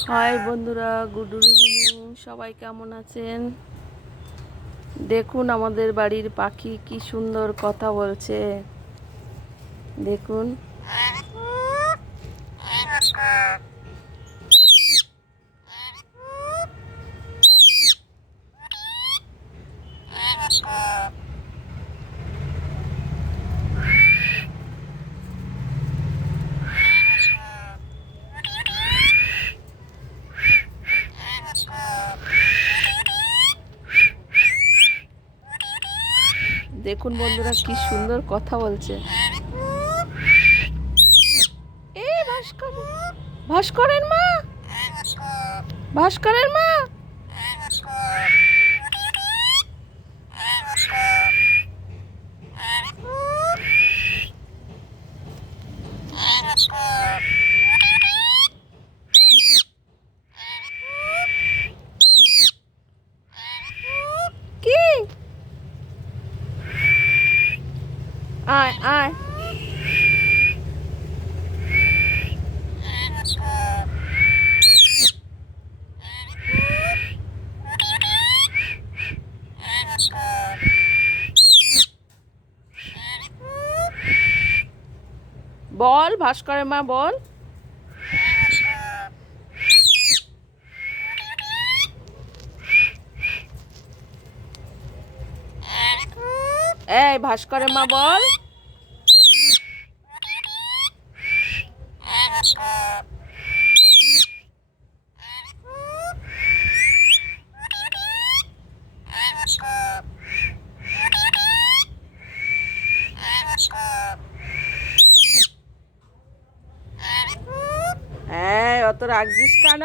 High বন্ধুরা, good evening. সবাই কেমন আছেন? দেখুন আমাদের বাড়ির পাখি কি সুন্দর কথা বলছে। দেখুন। দেখুন বন্ধুরা কি সুন্দর কথা বলছে। এই ভাস্কর, ভাস্করের মা, ভাস্করের মা। কি? আয় আয়। বল ভাস্করের মা, বল। এই ভাস্করের মা, বল। অত রাগছিস কেন?